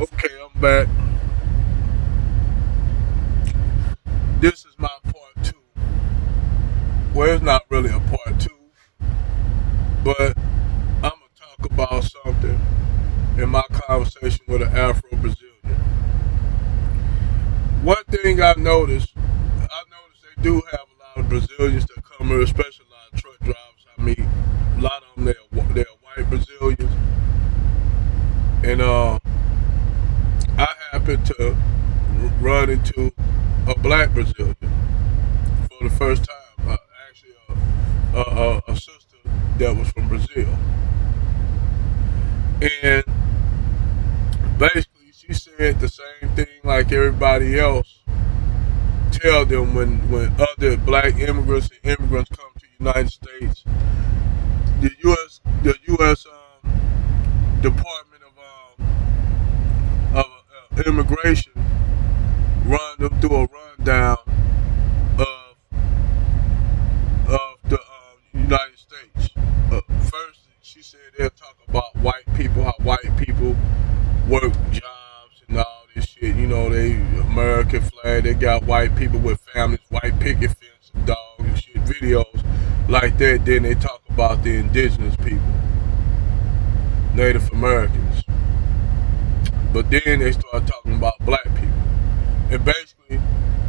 Okay, I'm back. This is my part two. Well, it's not really a part two, but I'm gonna talk about something in my conversation with an Afro-Brazilian. One thing I noticed they do have a lot of Brazilians that come here, especially a lot of truck drivers. I meet a lot of them. They're white Brazilians, and I happened to run into a black Brazilian for the first time. Actually, a sister that was from Brazil, and basically she said the same thing like everybody else. Tell them when other black immigrants and immigrants come to the United States, the U.S. Department of Immigration run them through a rundown of the United States. First, she said they'll talk about white people, how white people work jobs and all this shit. You know, they American flag, they got white people with families, white picket fence, dogs and shit, videos like that. Then they talk about the indigenous people, Native Americans. But then they start talking about black people. And basically,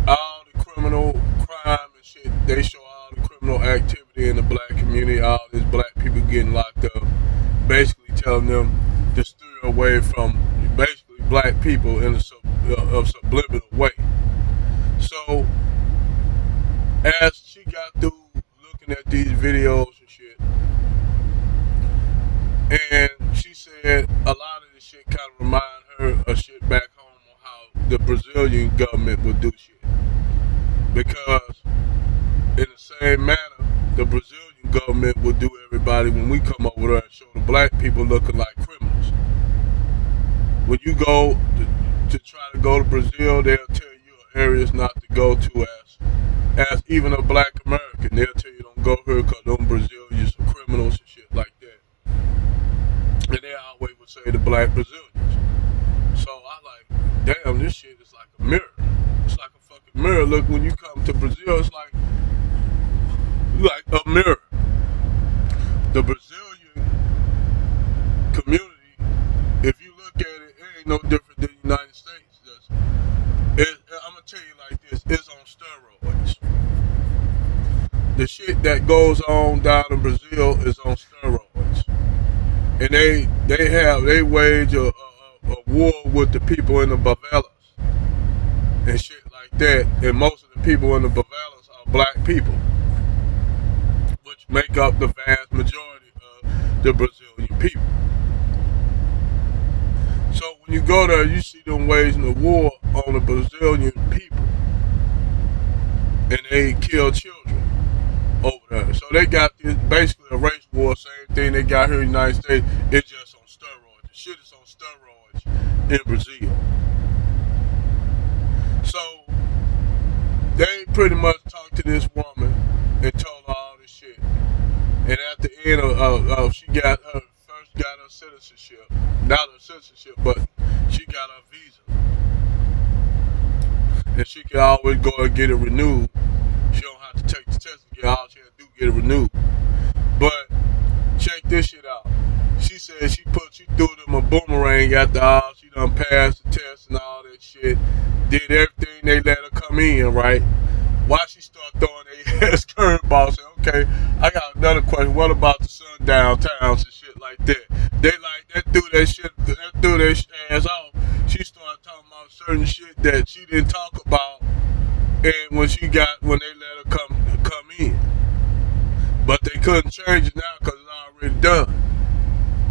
all the criminal crime and shit, they show all the criminal activity in the black community, all these black people getting locked up, basically telling them to steer away from basically black people in a subliminal way. So, as she got through looking at these videos and shit, and she said a lot of this shit kind of remind her of shit back home on how the Brazilian government would do shit. Because in the same manner, the Brazilian government would do everybody when we come over there and show the black people looking like criminals. When you go to try to go to Brazil, they'll tell you areas not to go to as even a black American. They'll tell you don't go here because them Brazilians are criminals and shit like that. And they always would say the black Brazilians. So I like, damn, this shit is like a mirror. It's like a fucking mirror. Look, when you come to Brazil, it's like a mirror. The Brazilian community, if you look at it, it ain't no different than the United States. I'm gonna tell you like this: it's on steroids. The shit that goes on down in Brazil is on steroids, and they wage a war with the people in the favelas and shit like that. And most of the people in the favelas are black people, which make up the vast majority of the Brazilian people. So when you go there, you see them waging a war on the Brazilian people, and they kill children over there. So they got this basically a race war, same thing they got here in the United States. It's just on steroids. The shit is on steroids in Brazil. So they pretty much talked to this woman and told her all this shit. And at the end she got her citizenship, not her citizenship, but she got her visa, and she can always go and get it renewed. She don't have to take the test again. All she has to do is get it renewed. But check this shit out. She said she threw them a boomerang after all. She done passed the test and all that shit. Did everything they let her come in, right? Why she start throwing their ass curveballs? Okay, I got another question. What about the sundown towns and shit like that? They threw their ass off. She started talking about certain shit that she didn't talk about, and when they let her come in, but they couldn't change it now because it's already done.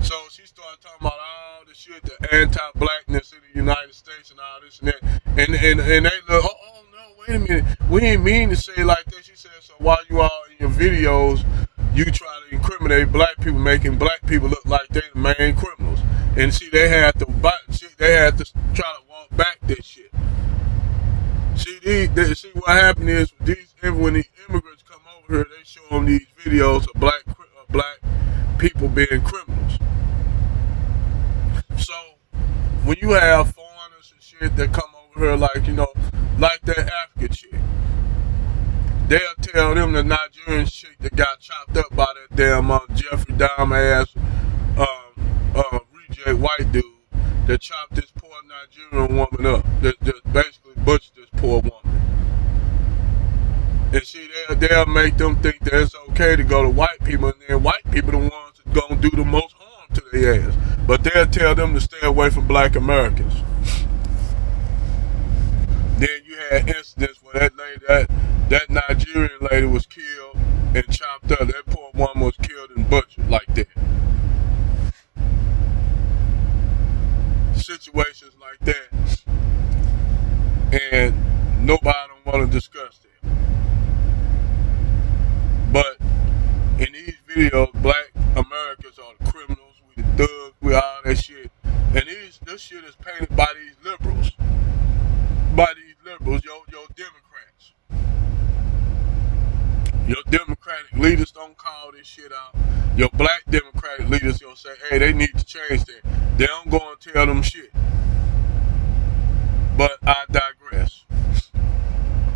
So she started talking about all the shit, the anti-blackness in the United States and all this and that, and they look, oh no, wait a minute, we didn't mean to say it like that. She said, so while you all in your videos, you try to incriminate black people, making black people look like they the main criminals. And see, they had to try to walk back this shit. See what happened is when the immigrants come over here, they show them these videos of black people being criminals. So when you have foreigners and shit that come over here, like, you know, like that African chick, they'll tell them the Nigerian chick that got chopped up by that damn Jeffrey Dahmer ass reject white dude that chopped this poor Nigerian woman up, that basically butchered this poor woman. And see, they'll make them think that it's okay to go to white people, and then white people the ones that's gonna do the most harm to their ass. But they'll tell them to stay away from black Americans. Then you had incidents where that lady, that Nigerian lady was killed and chopped up. That poor woman was killed and butchered like that. Situations like that. And nobody don't want to discuss that. But in these videos, black Americans are the criminals, we the thugs, we all that shit. And this shit is painted by these liberals. Your Democrats. Your Democratic leaders don't call this shit out. Your black Democratic leaders gonna say, hey, they need to change that. They don't go and tell them shit. But I digress.